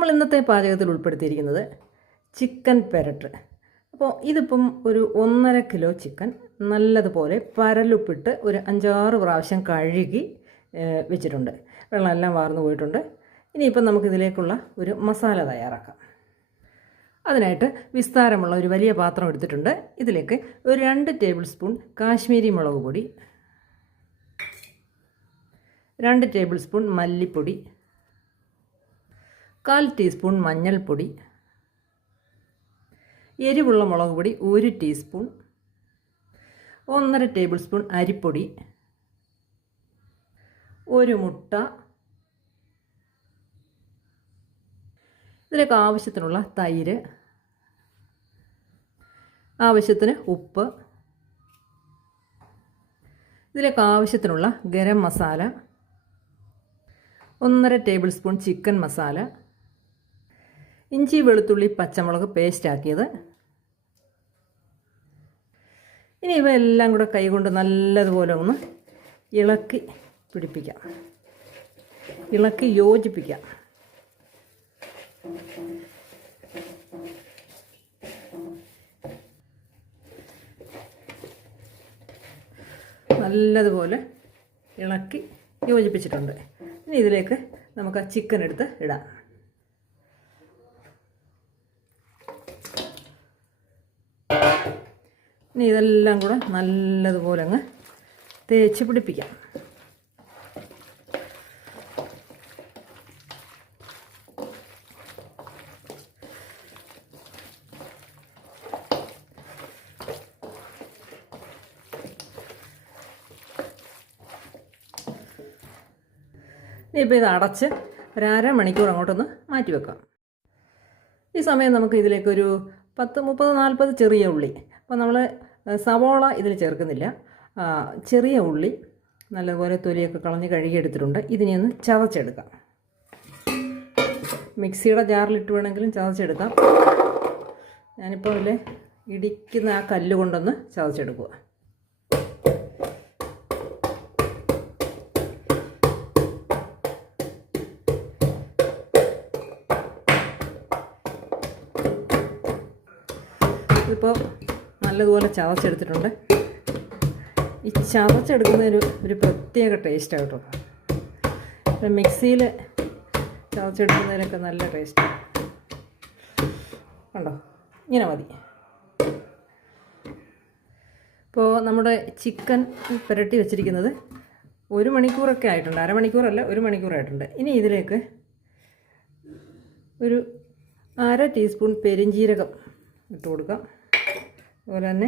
നമ്മൾ ഇന്നത്തെ പാചകത്തിൽ ഉൾപ്പെടുത്തിയിരിക്കുന്നത് ചിക്കൻ പെരട്ട്. അപ്പോൾ ഇതിപ്പം ഒരു 1.5 കിലോ ചിക്കൻ നല്ലതുപോലെ പരലുപ്പിട്ട് ഒരു 5-6 പ്രാവശ്യം കഴുകി വെച്ചിട്ടുണ്ട്. വെള്ളമെല്ലാം വാർന്നു പോയിട്ടുണ്ട്. ഇനിയിപ്പം നമുക്കിതിലേക്കുള്ള ഒരു മസാല തയ്യാറാക്കാം. അതിനായിട്ട് വിസ്താരമുള്ള ഒരു വലിയ പാത്രം എടുത്തിട്ടുണ്ട്. ഇതിലേക്ക് ഒരു 2 ടേബിൾ സ്പൂൺ കാശ്മീരി മുളക് പൊടി, 2 ടേബിൾ സ്പൂൺ മല്ലിപ്പൊടി, 1/4 ടീസ്പൂൺ മഞ്ഞൾപ്പൊടി, എരിവുള്ള മുളക് പൊടി 1 ടീസ്പൂൺ, 1.5 ടേബിൾ സ്പൂൺ അരിപ്പൊടി, 1 മുട്ട, ഇതിലേക്ക് ആവശ്യത്തിനുള്ള തൈര്, ആവശ്യത്തിന് ഉപ്പ്, ഇതിലേക്ക് ആവശ്യത്തിനുള്ള garam masala, 1.5 table spoon chicken masala, ഇഞ്ചി വെളുത്തുള്ളി പച്ചമുളക് പേസ്റ്റ് ആക്കിയത്. ഇനി ഇവയെല്ലാം കൂടെ കൈകൊണ്ട് നല്ലതുപോലെ ഒന്ന് ഇളക്കി പിടിപ്പിക്കാം, ഇളക്കി യോജിപ്പിക്കാം. നല്ലതുപോലെ ഇളക്കി യോജിപ്പിച്ചിട്ടുണ്ട്. ഇനി ഇതിലേക്ക് നമുക്ക് ആ ചിക്കൻ എടുത്ത് ഇടാം. ഇനി ഇതെല്ലാം കൂടെ നല്ലതുപോലെ അങ്ങ് തേച്ച് പിടിപ്പിക്കാം. ഇനിയിപ്പോൾ ഇത് അടച്ച് ഒരു 1/2 മണിക്കൂർ അങ്ങോട്ടൊന്ന് മാറ്റി വെക്കാം. ഈ സമയം നമുക്ക് ഇതിലേക്കൊരു 10, 30, 40 ചെറിയ ഉള്ളി, അപ്പോൾ നമ്മൾ സവോള ഇതിൽ ചേർക്കുന്നില്ല, ചെറിയ ഉള്ളി നല്ലപോലെ തൊലിയൊക്കെ കളഞ്ഞ് കഴുകിയെടുത്തിട്ടുണ്ട്. ഇതിനെ ഒന്ന് ചതച്ചെടുക്കാം. മിക്സിയുടെ ജാറിലിട്ട് വേണമെങ്കിലും ചതച്ചെടുക്കാം. ഞാനിപ്പോൾ അതിൽ ഇടിക്കുന്ന ആ കല്ല് കൊണ്ടൊന്ന് ചതച്ചെടുക്കുക. ഇപ്പോൾ നല്ലതുപോലെ ചതച്ചെടുത്തിട്ടുണ്ട്. ഈ ചതച്ചെടുക്കുന്നതിന് ഒരു പ്രത്യേക ടേസ്റ്റാണ് കേട്ടോ. മിക്സിയിൽ ചതച്ചെടുക്കുന്നതിനൊക്കെ നല്ല ടേസ്റ്റാണ്. കണ്ടോ, ഇങ്ങനെ മതി. ഇപ്പോൾ നമ്മുടെ ചിക്കൻ പുരട്ടി വെച്ചിരിക്കുന്നത് 1 മണിക്കൂറൊക്കെ ആയിട്ടുണ്ട്. 1/2 മണിക്കൂറല്ല, 1 മണിക്കൂറായിട്ടുണ്ട്. ഇനി ഇതിലേക്ക് ഒരു 1/2 ടീസ്പൂൺ പെരിഞ്ജീരകം ഇട്ട് കൊടുക്കാം. അതുപോലെ തന്നെ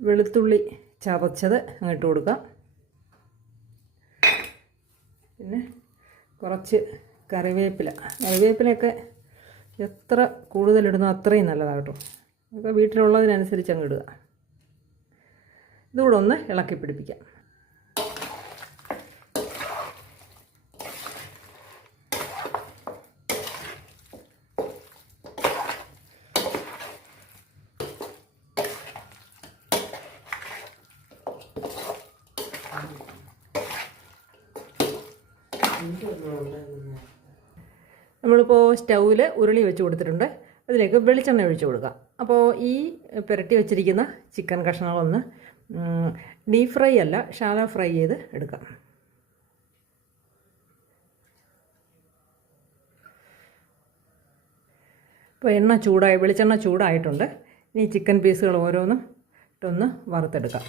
വെളുത്തുള്ളി ചതച്ചത് അങ്ങോട്ട് കൊടുക്കാം. പിന്നെ കുറച്ച് കറിവേപ്പിലയൊക്കെ എത്ര കൂടുതലിടുന്നോ അത്രയും നല്ലതാണ് കേട്ടോ. അപ്പോൾ വീട്ടിലുള്ളതിനനുസരിച്ച് അങ്ങ് ഇടുക. ഇതുകൂടെ ഒന്ന് ഇളക്കി പിടിപ്പിക്കാം. നമ്മളിപ്പോൾ സ്റ്റൗവിൽ ഉരുളി വെച്ച് കൊടുത്തിട്ടുണ്ട്. അതിലേക്ക് വെളിച്ചെണ്ണ ഒഴിച്ച് കൊടുക്കാം. അപ്പോൾ ഈ പുരട്ടി വെച്ചിരിക്കുന്ന ചിക്കൻ കഷ്ണങ്ങളൊന്ന് ഡീപ് ഫ്രൈ അല്ല, ഷാലോ ഫ്രൈ ചെയ്ത് എടുക്കാം. ഇപ്പോൾ വെളിച്ചെണ്ണ ചൂടായിട്ടുണ്ട്. ഇനി ചിക്കൻ പീസുകൾ ഓരോന്നും ഇട്ടൊന്ന് വറുത്തെടുക്കാം.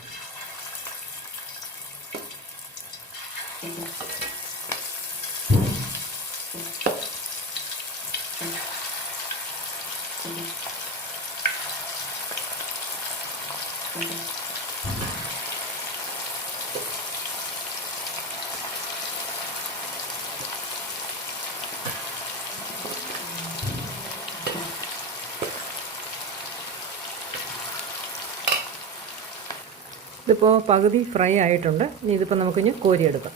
ഇതിപ്പോൾ പകുതി ഫ്രൈ ആയിട്ടുണ്ട്. ഇനി ഇതിപ്പോൾ നമുക്കിനി കോരിയെടുക്കാം.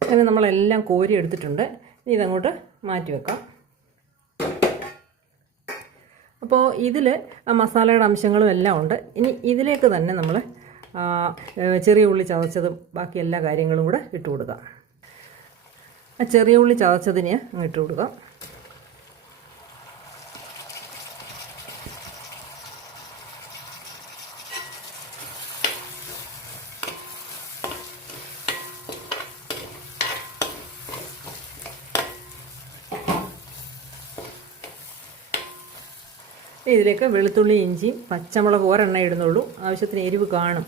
അങ്ങനെ നമ്മളെല്ലാം കോരി എടുത്തിട്ടുണ്ട്. ഇനി ഇതങ്ങോട്ട് മാറ്റി വെക്കാം. അപ്പോൾ ഇതിൽ മസാലയുടെ അംശങ്ങളും എല്ലാം ഉണ്ട്. ഇനി ഇതിലേക്ക് തന്നെ നമ്മൾ ചെറിയ ഉള്ളി ചതച്ചതും ബാക്കി എല്ലാ കാര്യങ്ങളും കൂടെ ഇട്ട് കൊടുക്കാം. ആ ചെറിയ ഉള്ളി ചതച്ചതിനെ ഇട്ട് കൊടുക്കാം. ഇതിലേക്ക് വെളുത്തുള്ളി, ഇഞ്ചിയും പച്ചമുളക് ഒരെണ്ണ ഇടുന്നുള്ളൂ. ആവശ്യത്തിന് എരിവ് കാണും.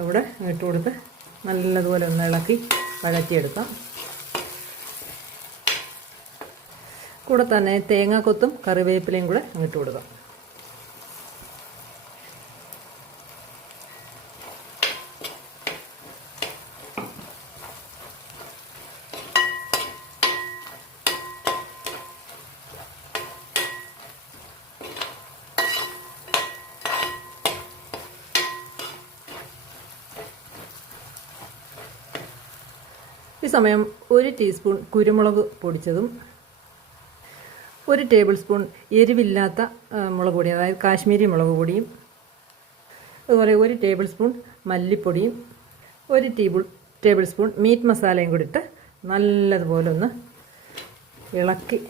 അവിടെ ഇട്ട് കൊടുത്ത് നല്ലതുപോലെ ഒന്ന് ഇളക്കി വഴറ്റിയെടുക്കാം. കൂടെ തന്നെ തേങ്ങാക്കൊത്തും കറിവേപ്പിലയും കൂടെ ഇട്ട് കൊടുക്കാം. ഈ സമയം 1 ടീസ്പൂൺ കുരുമുളക് പൊടിച്ചതും 1 ടേബിൾ സ്പൂൺ എരിവില്ലാത്ത മുളക് പൊടി, അതായത് കാശ്മീരി മുളക് പൊടിയും, അതുപോലെ 1 ടേബിൾ സ്പൂൺ മല്ലിപ്പൊടിയും 1 ടേബിൾ സ്പൂൺ മീറ്റ് മസാലയും കൂടി ഇട്ട് നല്ലതുപോലെ ഒന്ന് ഇളക്കി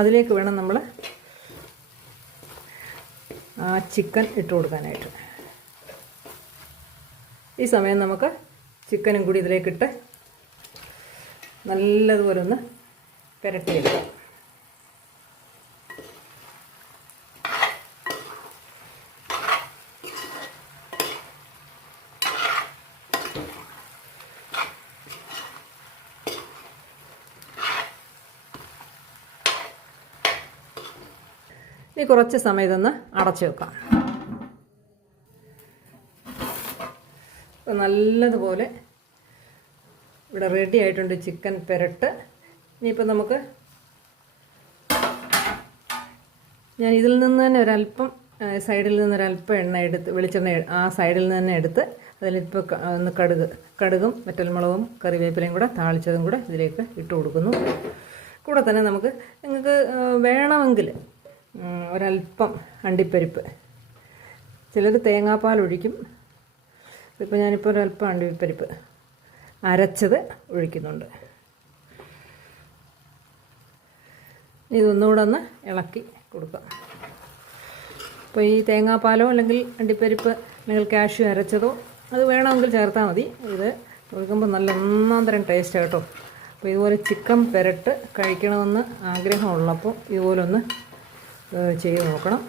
അതിലേക്ക് വേണം നമ്മൾ ചിക്കൻ ഇട്ട് കൊടുക്കാനായിട്ട്. ഈ സമയം നമുക്ക് ചിക്കനും കൂടി ഇതിലേക്കിട്ട് നല്ലതുപോലെ ഒന്ന് പുരട്ടിയെടുക്കാം. ഇനി കുറച്ച് സമയം ഇതൊന്ന് അടച്ചു വെക്കാം. നല്ലതുപോലെ ഇവിടെ റെഡി ആയിട്ടുണ്ട് ചിക്കൻ പെരട്ട്. ഇനിയിപ്പോൾ നമുക്ക് ഞാൻ ഇതിൽ നിന്ന് തന്നെ ഒരല്പം സൈഡിൽ നിന്ന് ഒരല്പം എണ്ണ എടുത്ത്, വെളിച്ചെണ്ണ ആ സൈഡിൽ നിന്ന് തന്നെ എടുത്ത് അതിലിപ്പോൾ ഒന്ന് കടുകും വറ്റൽമുളകും കറിവേപ്പിലയും കൂടെ താളിച്ചതും കൂടെ ഇതിലേക്ക് ഇട്ട് കൊടുക്കുന്നു. കൂടെ തന്നെ നമുക്ക് നിങ്ങൾക്ക് വേണമെങ്കിൽ ഒരല്പം അണ്ടിപ്പരിപ്പ്, ചിലർ തേങ്ങാപ്പാൽ ഒഴിക്കും. ഇപ്പോൾ ഞാനിപ്പോൾ ഒരല്പം അണ്ടിപ്പരിപ്പ് അരച്ചത് ഒഴിക്കുന്നുണ്ട്. ഇതൊന്നുകൂടെ ഒന്ന് ഇളക്കി കൊടുക്കുക. അപ്പോൾ ഈ തേങ്ങാപ്പാലോ അല്ലെങ്കിൽ അണ്ടിപ്പരിപ്പ് അല്ലെങ്കിൽ കാഷ്യൂ അരച്ചതോ അത് വേണമെങ്കിൽ ചേർത്താൽ മതി. ഇത് ഒഴിക്കുമ്പോൾ നല്ല ഒന്നാന്തരം ടേസ്റ്റ് കേട്ടോ. അപ്പോൾ ഇതുപോലെ ചിക്കൻ പെരട്ട് കഴിക്കണമെന്ന് ആഗ്രഹമുള്ളപ്പോൾ ഇതുപോലൊന്ന് ചെയ്ത് നോക്കണം.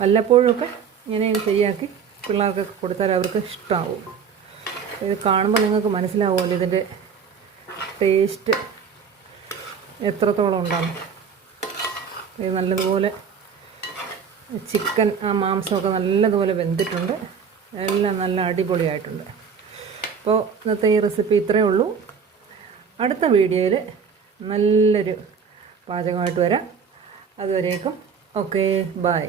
വല്ലപ്പോഴുമൊക്കെ ഇങ്ങനെ ശരിയാക്കി പിള്ളേർക്കൊക്കെ കൊടുത്താൽ അവർക്ക് ഇഷ്ടമാവും. ഇത് കാണുമ്പോൾ നിങ്ങൾക്ക് മനസ്സിലാവുമല്ലോ ഇതിൻ്റെ ടേസ്റ്റ് എത്രത്തോളം ഉണ്ടാകും. ഇത് നല്ലതുപോലെ ചിക്കൻ ആ മാംസമൊക്കെ നല്ലതുപോലെ വെന്തിട്ടുണ്ട്. എല്ലാം നല്ല അടിപൊളിയായിട്ടുണ്ട്. അപ്പോൾ ഇന്നത്തെ ഈ റെസിപ്പി ഇത്രയേ ഉള്ളൂ. അടുത്ത വീഡിയോയിൽ നല്ലൊരു പാചകമായിട്ട് വരാം. അതുവരേക്കും ഓക്കെ, ബൈ.